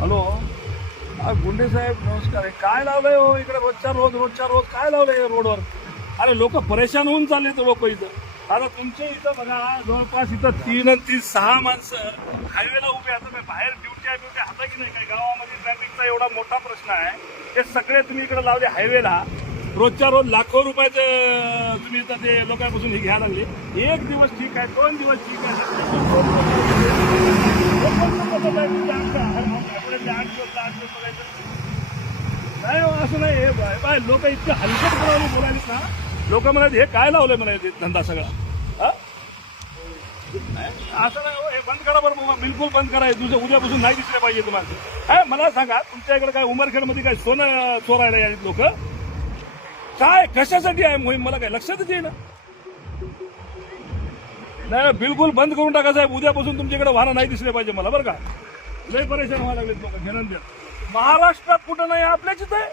Hello, गुंडे साहेब नमस्कार आहे. काय लावलंय हो इकडे रोजच्या रोज काय लावलंय रोडवर? अरे लोक परेशान होऊन चालले तर लोक इथं. आता तुमच्या इथं बघा जवळपास इथं 3 आणि 3 6 माणसं हायवेला उभे. आता काय बाहेर ड्युटी हाता की नाही? काय गावामध्ये ट्रॅफिकचा एवढा मोठा प्रश्न आहे, ते सगळे तुम्ही इकडे लावले हायवेला. रोजच्या रोज लाखो रुपयाचं तुम्ही इथं ते लोकांपासून हे घ्यायला लागले. एक दिवस ठीक आहे, 2 दिवस ठीक आहे, नाही असं नाही. हे बाय लोक इतकं हलकटपणाने बोलायला ना, लोक म्हणाले हे काय लावलंय म्हणायचे धंदा सगळा. असं नाही हो, हे बंद करा बरं, बिलकुल बंद करा. उद्यापासून नाही दिसले पाहिजे तुम्हाला. काय मला सांगा, तुमच्या इकडे काय उमरखेडमध्ये काय सोनं चोरायला यायचे लोक? काय कशासाठी आहे मोहीम मला काय लक्षातच येईना. नाही बिलकुल बंद करून टाका साहेब. उद्यापासून तुमच्याकडे वाहनं नाही दिसले पाहिजे मला बरं का. लय परेशान व्हायला लागलेत लोक. महाराष्ट्रात कुठं नाही, आपल्याच इथं आहे.